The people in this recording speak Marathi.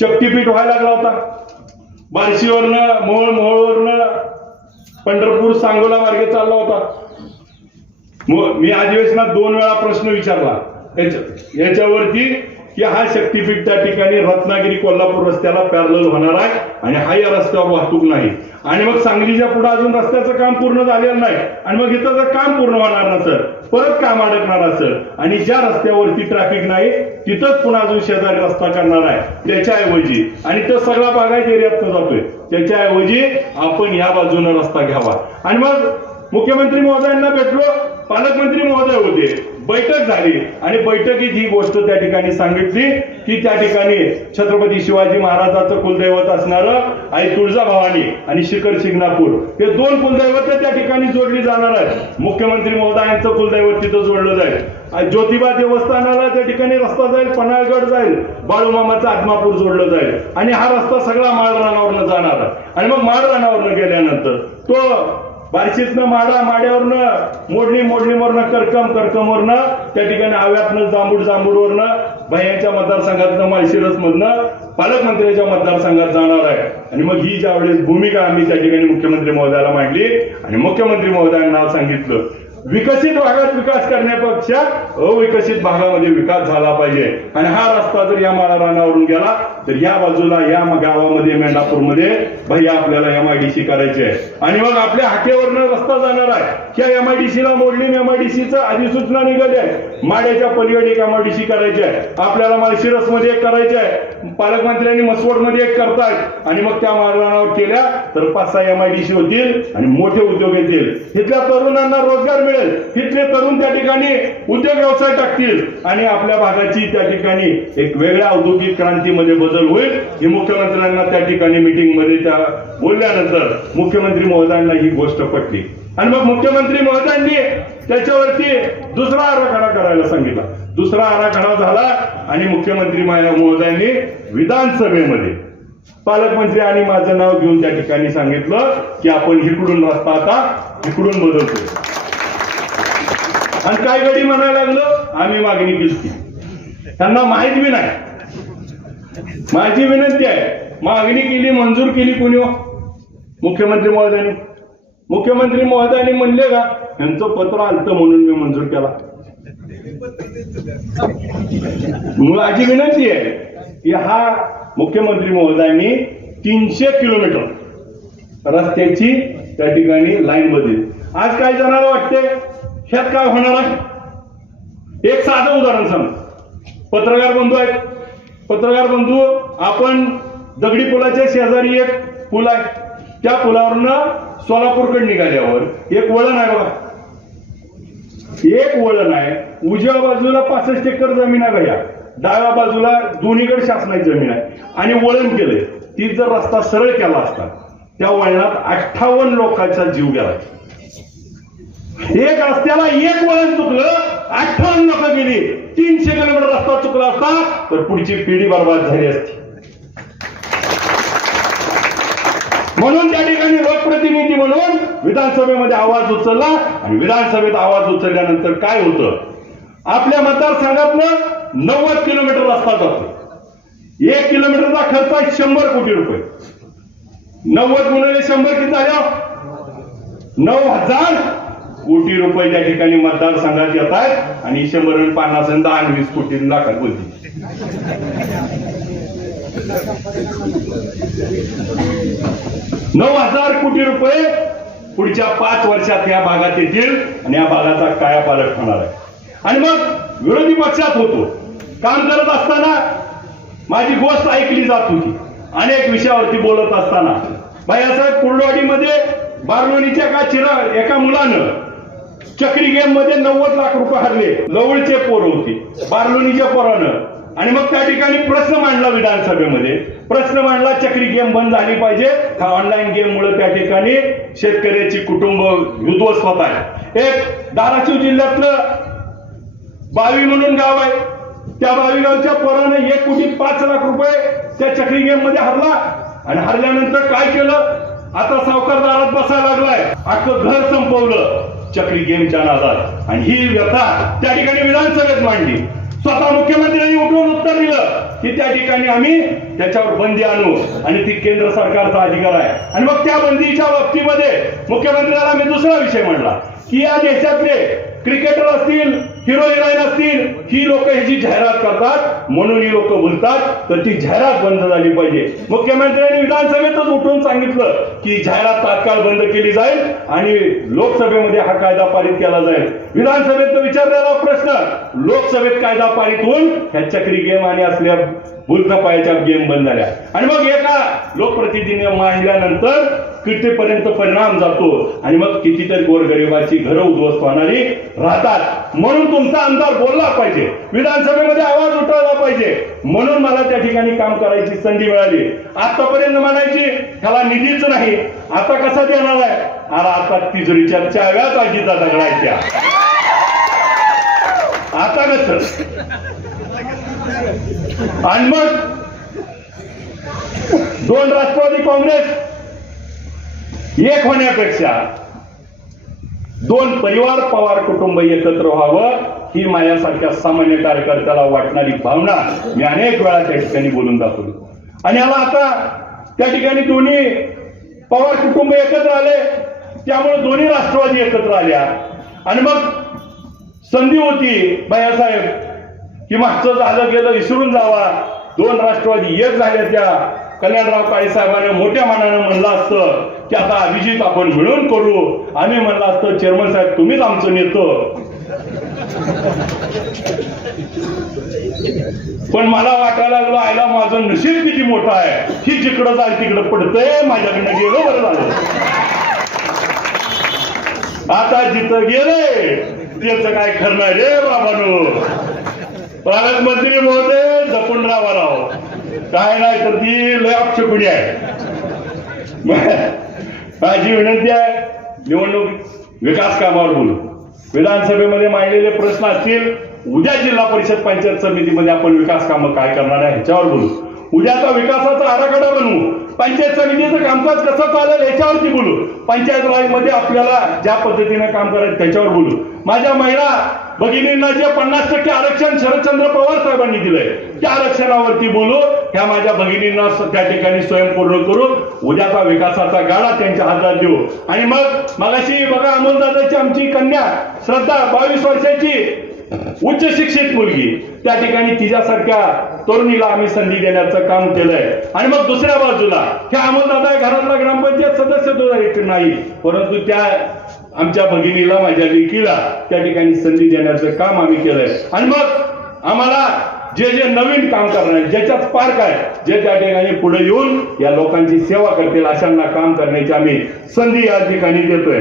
शक्तीपीठ व्हायला लागला होता. बार्शीवरनं मोहोळवरनं पंढरपूर सांगोला मार्गे चालला होता. मी अधिवेशनात 2 वेळा प्रश्न विचारला याच्यावरती की हा शक्तीपीठ त्या ठिकाणी रत्नागिरी कोल्हापूर रस्त्याला पॅरलल होणार आहे आणि हा या रस्त्यावर वाहतूक नाही. आणि मग सांगलीच्या पुढे अजून रस्त्याचं काम पूर्ण झालेलं नाही आणि मग इथं जर काम पूर्ण होणार नसेल, परत काम अडकणार असेल आणि ज्या रस्त्यावरती ट्रॅफिक नाही तिथंच पुन्हा अजून शेजारी रस्ता करणार आहे, त्याच्याऐवजी आणि तो सगळा बागायत एरियातनं जातोय, त्याच्याऐवजी आपण या बाजूने रस्ता घ्यावा. आणि मग मुख्यमंत्री महोदयांना भेटलो, पालकमंत्री महोदय होते, बैठक झाली आणि बैठकीत ही गोष्ट त्या ठिकाणी सांगितली की त्या ठिकाणी छत्रपती शिवाजी महाराजांचं कुलदैवत असणारं आई तुळजाभवानी आणि शिखर शिंगणापूर हे 2 कुलदैवत त्या ठिकाणी जोडली जाणार आहेत. मुख्यमंत्री महोदयांचं कुलदैवत तिथं जोडलं जाईल. ज्योतिबा देवस्थानाला त्या ठिकाणी रस्ता जाईल, पन्हाळगड जाईल, बाळूमामाचं आदमापूर जोडलं जाईल आणि हा रस्ता सगळा माळरानावरनं जाणार आहे. आणि मग माळरानावरनं गेल्यानंतर तो बार्शीतनं माड्यावरनं मोडणीवरनं करकमवरनं त्या ठिकाणी आव्यातनं जांभूडवरनं भैयांच्या मतदारसंघातनं माळशिरस मधनं पालकमंत्र्यांच्या मतदारसंघात जाणार आहे. आणि मग ही ज्यावेळेस भूमिका आम्ही त्या ठिकाणी मुख्यमंत्री महोदयाला मांडली आणि मुख्यमंत्री महोदयांना सांगितलं विकसित भागात विकास करण्यापेक्षा अविकसित भागामध्ये विकास झाला पाहिजे. आणि हा रस्ता जर या माळरानावरून गेला तर या बाजूला या गावामध्ये मेंढापूरमध्ये भैया आपल्याला MIDC करायची आहे. आणि मग आपल्या हाकेवरनं रस्ता जाणार आहे. त्या MIDCला मोडली, MIDCचं अधिसूचना निघाली आहे. माड्याच्या पलीकडे एक MIDC करायची आहे, आपल्याला माळशिरस मध्ये एक करायची आहे, पालकमंत्र्यांनी मसवडमध्ये एक करतायत. आणि मग त्या माळरानावर केल्या तर 5-6 MIDC होतील आणि मोठे उद्योग येतील. इथल्या तरुणांना रोजगार मिळेल, तिथले तरुण त्या ठिकाणी उद्योग व्यवसाय टाकतील आणि आपल्या भागाची त्या ठिकाणी एक वेगळ्या औद्योगिक क्रांतीमध्ये बदल होईल. ही मुख्यमंत्र्यांना त्या ठिकाणी मीटिंग मध्ये त्या बोलल्यानंतर मुख्यमंत्री महोदयांना ही गोष्ट पटली आणि मग मुख्यमंत्री महोदयांनी त्याच्यावरती दुसरा आराखडा करायला सांगितला. दुसरा आराखडा झाला आणि मुख्यमंत्री महोदयांनी विधानसभेमध्ये पालकमंत्री आणि माझं नाव घेऊन त्या ठिकाणी सांगितलं की आपण इकडून रस्ता आता इकडून बदलतो. आणि काय गडी म्हणायला लागलं, आम्ही मागणी केली, त्यांना माहित बी नाही. माझी विनंती आहे, मागणी केली, मंजूर केली कोणी? मुख्यमंत्री महोदयांनी. मुख्यमंत्री महोदयांनी म्हणले का यांचं पत्र आलतं म्हणून मी मंजूर केला? माझी विनंती आहे की हा मुख्यमंत्री महोदयांनी 300 किलोमीटर रस्त्याची त्या ठिकाणी लाईन बदलली. आज काय जणांना वाटते ह्यात काय होणार आहे? एक साधं उदाहरण सांग. पत्रकार बंधू आहेत, पत्रकार बंधू, आपण दगडी पुलाच्या शेजारी एक पूल आहे, त्या पुलावरनं सोलापूरकडे निघाल्यावर एक वळण आहे बघा, एक वळण आहे. उजव्या बाजूला 65 एकर जमीन आहे भैया, डाव्या बाजूला दोन्हीकडे शासनाची जमीन आहे आणि वळण केलंय. ती जर रस्ता सरळ केला असता त्या वळणात 58 लोकांचा जीव गेला. एक रस्त्याला एक वळण चुकलं, 58 लोक गेली. 300 किलोमीटर रस्ता चुकला असता तर पुढची पिढी बर्बाद झाली असती. म्हणून त्या ठिकाणी लोकप्रतिनिधी म्हणून विधानसभेमध्ये आवाज उचलला आणि विधानसभेत आवाज उचलल्यानंतर काय होतं, आपल्या मतदारसंघातनं 90 किलोमीटर रस्ता जातो. 1 किलोमीटरचा खर्च आहे 100 कोटी रुपये. 90 गुणिले 100 किती झाल्या? 9,000 कोटी रुपये त्या ठिकाणी मतदारसंघात येत आहेत आणि 150 आणि 10 20 कोटी लाखात बोलतील. 9,000 कोटी रुपये पुढच्या 5 वर्षात या भागात येतील आणि या भागाचा कायापालट होणार आहे. आणि मग विरोधी पक्षात होतो, काम करत असताना माझी गोष्ट ऐकली जात होती. अनेक विषयावरती बोलत असताना भैयासाहेब कुर्डवाडीमध्ये बारलोणीच्या एका मुलानं चक्री गेम मध्ये 90 लाख रुपये हरले. लवळचे पोर होती बारलोणीच्या पोरानं. आणि मग त्या ठिकाणी प्रश्न मांडला विधानसभेमध्ये, प्रश्न मांडला चक्री गेम बंद झाली पाहिजे, हा ऑनलाईन गेम मुळे त्या ठिकाणी शेतकऱ्याची कुटुंब उद्ध्वस्त होत आहे. एक धाराशिव जिल्ह्यातलं बावी म्हणून गाव आहे, त्या बावी गावच्या पोरानं 1 कोटी 5 लाख रुपये त्या चक्री गेम मध्ये हरला. आणि हरल्यानंतर काय केलं, आता सावकार दारात बसायला लागलाय, अख्खं घर संपवलं चक्री गेमच्या नादात. आणि ही व्यथा त्या ठिकाणी विधानसभेत मांडली. स्वतः मुख्यमंत्र्यांनी उठवून उत्तर दिलं की त्या ठिकाणी आम्ही त्याच्यावर बंदी आणू आणि ती केंद्र सरकारचा अधिकार आहे. आणि मग त्या बंदीच्या बाबतीमध्ये मुख्यमंत्र्याला मी दुसरा विषय म्हणला की या देशातले क्रिकेटर असतील, हिरो हिरोईन असतील, ही लोक ह्याची जाहिरात करतात म्हणून ही लोक बोलतात, तर ती जाहिरात बंद झाली पाहिजे. मुख्यमंत्र्यांनी विधानसभेतच उठून सांगितलं की जाहिरात तात्काळ बंद केली जाईल आणि लोकसभेमध्ये हा कायदा पारित केला जाईल. विधानसभेत विचारलेला प्रश्न लोकसभेत कायदा पारित होऊन ह्या चक्री गेम आणि असल्या भूलथापायाच्या गेम बंद झाल्या. आणि मग एका लोकप्रतिनिधीने मांडल्यानंतर कितीपर्यंत परिणाम जातो आणि मग कितीतरी गोरगरिबाची घरं उद्ध्वस्त होणारी राहतात. म्हणून तुमचा आमदार बोलला पाहिजे, विधानसभेमध्ये आवाज उठवला पाहिजे. म्हणून मला त्या ठिकाणी काम करायची संधी मिळाली. आतापर्यंत म्हणायची ह्याला निधीच नाही, आता कसा देणार आहे? आता तिजोरीच्या चाव्याच अजिता दगडायच्या. आता कसं? आणि मग दोन राष्ट्रवादी काँग्रेस एक होण्यापेक्षा दोन परिवार पवार कुटुंब एकत्र व्हावं ही माझ्यासारख्या सामान्य कार्यकर्त्याला वाटणारी भावना मी अनेक वेळा त्या ठिकाणी बोलून दाखवली. आणि याला आता त्या ठिकाणी दोन्ही पवार कुटुंब एकत्र आले, त्यामुळे दोन्ही राष्ट्रवादी एकत्र आल्या. आणि मग संधी होती भैयासाहेब की मागचं झालं गेलं विसरून जावा. दोन राष्ट्रवादी एक झाल्या. त्या कल्याणराव काळे साहेबांनी मोठ्या मनानं म्हणलं असतं की आता अभिजित आपण मिळून करू. आम्ही म्हणलं असतं चेअरमन साहेब तुम्हीच आमचं नेतो. पण मला वाटायला लागलं आयला माझं नशीब किती मोठं आहे, ही जिकडं जाईल तिकडं पडतंय, माझ्याकडनं गेलो बरं झालं. आता जिथं गेले त्याचं काय खरं नाही रे बाबांनो. पालकमंत्री महोदय जपून राहावा राव, काय नाही तर ती लय अपशकुनी आहे. माझी विनंती आहे निवडणूक विकास कामावर बोलू. विधानसभेमध्ये मांडलेले प्रश्न असतील, उद्या जिल्हा परिषद पंचायत समितीमध्ये आपण विकास कामं काय करणार आहे ह्याच्यावर बोलू. उद्याचा विकासाचा आराखडा बनवू. पंचायत समितीचं कामकाज कसं चालेल याच्यावरती बोलू. पंचायत राजमध्ये आपल्याला ज्या पद्धतीने काम करायचं त्याच्यावर बोलू. माझ्या महिला भगिनींना जे 50% आरक्षण शरदचंद्र पवार साहेबांनी दिलंय त्या आरक्षणावरती बोलू. ह्या माझ्या भगिनींना त्या ठिकाणी स्वयंपूर्ण करू. उद्याचा विकासाचा गाडा त्यांच्या हातात देऊ. आणि मग मगाशी बघा अमोलदादाची आमची कन्या श्रद्धा 22 वर्षाची उच्च शिक्षित मुलगी, त्या ठिकाणी तिच्यासारख्या तरुणीला आम्ही संधी देण्याचं काम केलंय. आणि मग दुसऱ्या बाजूला ह्या अमोलदादा घरातला ग्रामपंचायत सदस्य नाही, परंतु त्या आमच्या भगिनीला माझ्या लेकीला त्या ठिकाणी संधी देण्याचं काम आम्ही केलंय. आणि मग आम्हाला जे जे नवीन काम करणार ज्याच्यात स्पार्क आहे, जे त्या ठिकाणी पुढे येऊन या लोकांची सेवा करतील अशांना काम करण्याची आम्ही संधी या ठिकाणी देतोय.